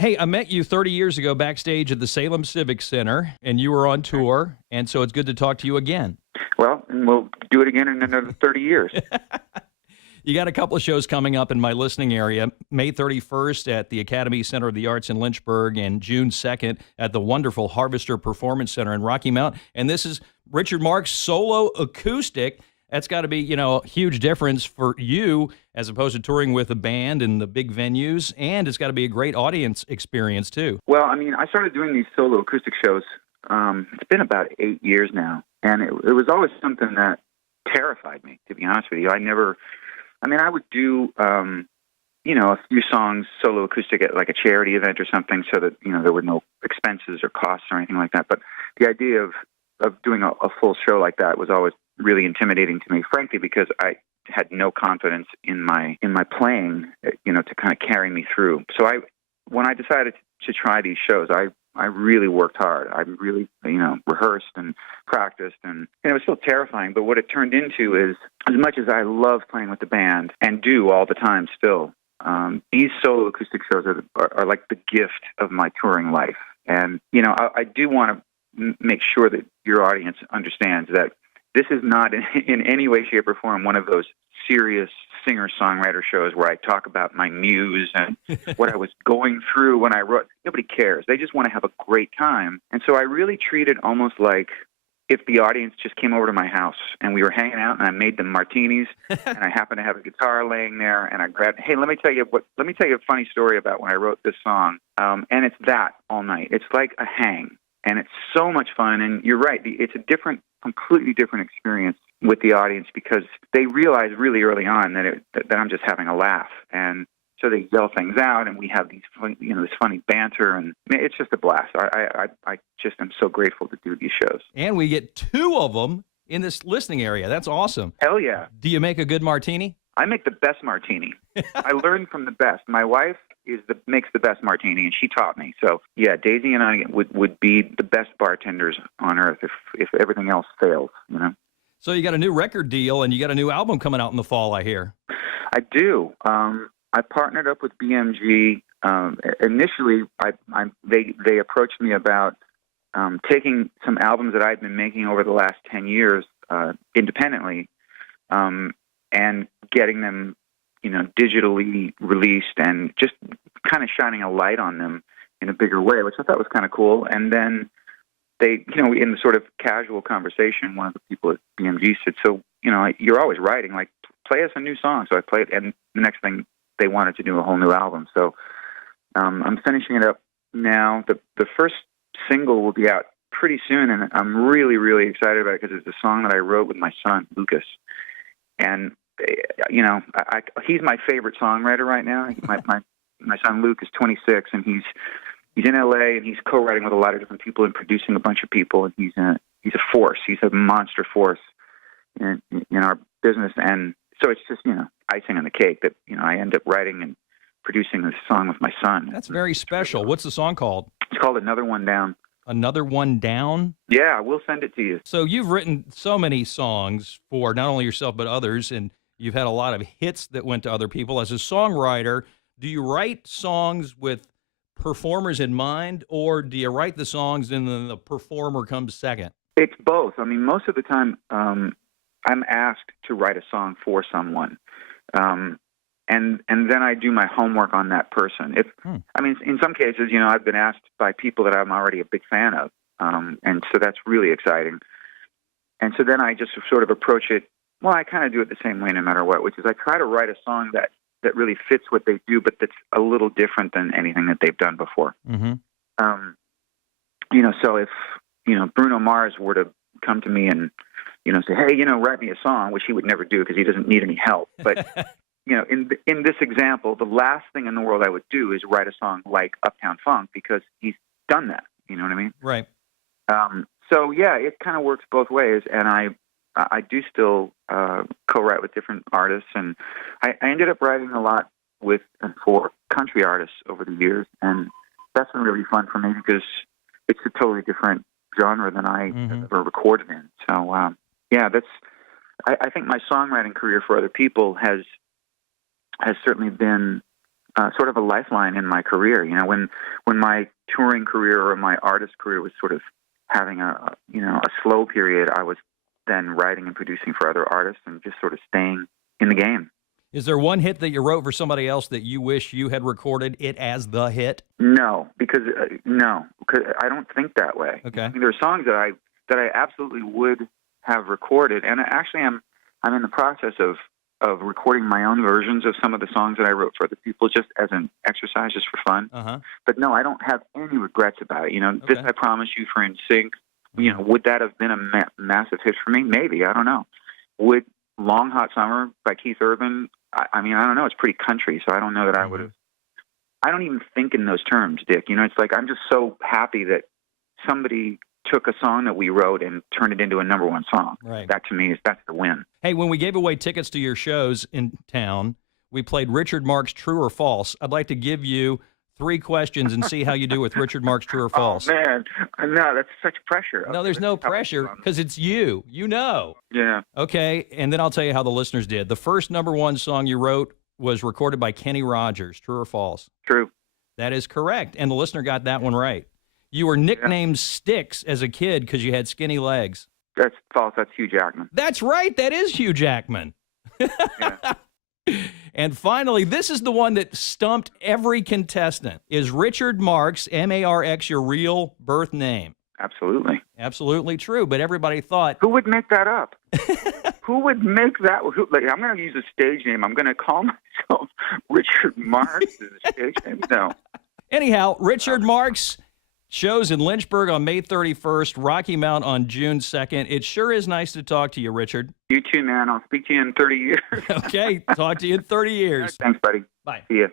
Hey, I met you 30 years ago backstage at the Salem Civic Center, and you were on tour, and so it's good to talk to you again. Well, and we'll do it again in another 30 years. You got a couple of shows coming up in my listening area. May 31st at the Academy Center of the Arts in Lynchburg, and June 2nd at the wonderful Harvester Performance Center in Rocky Mount. And this is Richard Marx solo acoustic. That's got to be, a huge difference for you as opposed to touring with a band and the big venues. And it's got to be a great audience experience, too. Well, I mean, I started doing these solo acoustic shows. It's been about 8 years now. And it was always something that terrified me, to be honest with you. I would do, a few songs solo acoustic at like a charity event or something so that, there were no expenses or costs or anything like that. But the idea of doing a full show like that was always really intimidating to me, frankly, because I had no confidence in my playing, to kind of carry me through. So when I decided to try these shows, I really worked hard. I really, rehearsed and practiced, and it was still terrifying. But what it turned into is, as much as I love playing with the band and do all the time still, these solo acoustic shows are like the gift of my touring life. And, I do want to make sure that your audience understands that this is not in any way, shape, or form one of those serious singer-songwriter shows where I talk about my muse and what I was going through when I wrote. Nobody cares. They just want to have a great time. And so I really treat it almost like if the audience just came over to my house and we were hanging out and I made them martinis and I happened to have a guitar laying there and I grabbed, hey, let me tell you a funny story about when I wrote this song. And it's that all night. It's like a hang. And it's so much fun. And you're right. It's a completely different experience with the audience because they realize really early on that I'm just having a laugh. And so they yell things out, and we have these this funny banter, and it's just a blast. I just am so grateful to do these shows. And we get two of them in this listening area. That's awesome. Hell yeah. Do you make a good martini? I make the best martini. I learned from the best. My wife makes the best martini, and she taught me. So yeah, Daisy and I would be the best bartenders on earth if everything else fails. So you got a new record deal, and you got a new album coming out in the fall, I hear. I do. I partnered up with BMG. Initially, they approached me about taking some albums that I'd been making over the last 10 years independently and getting them, digitally released and just kind of shining a light on them in a bigger way, which I thought was kind of cool. And then they, in the sort of casual conversation, one of the people at BMG said, so, you're always writing, like, play us a new song. So I played, and the next thing, they wanted to do a whole new album. So I'm finishing it up now. The first single will be out pretty soon, and I'm really, really excited about it because it's a song that I wrote with my son, Lucas. And, he's my favorite songwriter right now. My son Luke is 26, and he's in L.A., and he's co-writing with a lot of different people and producing a bunch of people, and he's a force. He's a monster force in our business. And so it's just, icing on the cake that, I end up writing and producing this song with my son. That's very special. What's the song called? It's called Another One Down. Another One Down? Yeah, we'll send it to you. So you've written so many songs for not only yourself but others, and you've had a lot of hits that went to other people. As a songwriter, do you write songs with performers in mind, or do you write the songs and then the performer comes second? It's both. I mean, most of the time I'm asked to write a song for someone. And then I do my homework on that person. In some cases, I've been asked by people that I'm already a big fan of. And so that's really exciting. And so then I just sort of approach it. Well, I kind of do it the same way no matter what, which is I try to write a song that really fits what they do, but that's a little different than anything that they've done before. Mm-hmm. So if, Bruno Mars were to come to me and, say, hey, write me a song, which he would never do because he doesn't need any help. But, in this example, the last thing in the world I would do is write a song like Uptown Funk because he's done that. You know what I mean? Right. So, yeah, it kind of works both ways. And I do still co-write with different artists. And I ended up writing a lot with and for country artists over the years. And that's been really fun for me because it's a totally different genre than I ever recorded in. So, I think my songwriting career for other people has certainly been, sort of a lifeline in my career. You know, when my touring career or my artist career was sort of having a slow period, I was then writing and producing for other artists and just sort of staying in the game. Is there one hit that you wrote for somebody else that you wish you had recorded it as the hit? No, because I don't think that way. Okay. I mean, there are songs that I absolutely would have recorded, and actually I'm in the process of recording my own versions of some of the songs that I wrote for other people, just as an exercise, just for fun. Uh-huh. But no, I don't have any regrets about it. You know, Okay. This I Promise You for NSYNC, you know, would that have been a massive hit for me? Maybe, I don't know. Would Long Hot Summer by Keith Urban, I mean, I don't know. It's pretty country, so I don't know that I would have. I don't even think in those terms, Dick. You know, it's like I'm just so happy that somebody took a song that we wrote and turned it into a number one song. Right. That to me that's the win. Hey, when we gave away tickets to your shows in town, we played Richard Marx True or False. I'd like to give you 3 questions and see how you do with Richard Marx True or False. Oh, man. No, that's such pressure. No, there's no pressure because it's you. You know. Yeah. Okay, and then I'll tell you how the listeners did. The first number one song you wrote was recorded by Kenny Rogers. True or false? True. That is correct, and the listener got that one right. You were nicknamed Sticks as a kid because you had skinny legs. That's false. That's Hugh Jackman. That's right. That is Hugh Jackman. Yeah. And finally, this is the one that stumped every contestant. Is Richard Marx, M-A-R-X, your real birth name? Absolutely. Absolutely true, but everybody thought... Who would make that up? Who would make that? I'm going to use a stage name. I'm going to call myself Richard Marx as a stage name. No. Anyhow, Richard Marx shows in Lynchburg on May 31st, Rocky Mount on June 2nd. It sure is nice to talk to you, Richard. You too, man. I'll speak to you in 30 years. Okay, talk to you in 30 years. Thanks, buddy. Bye. See ya.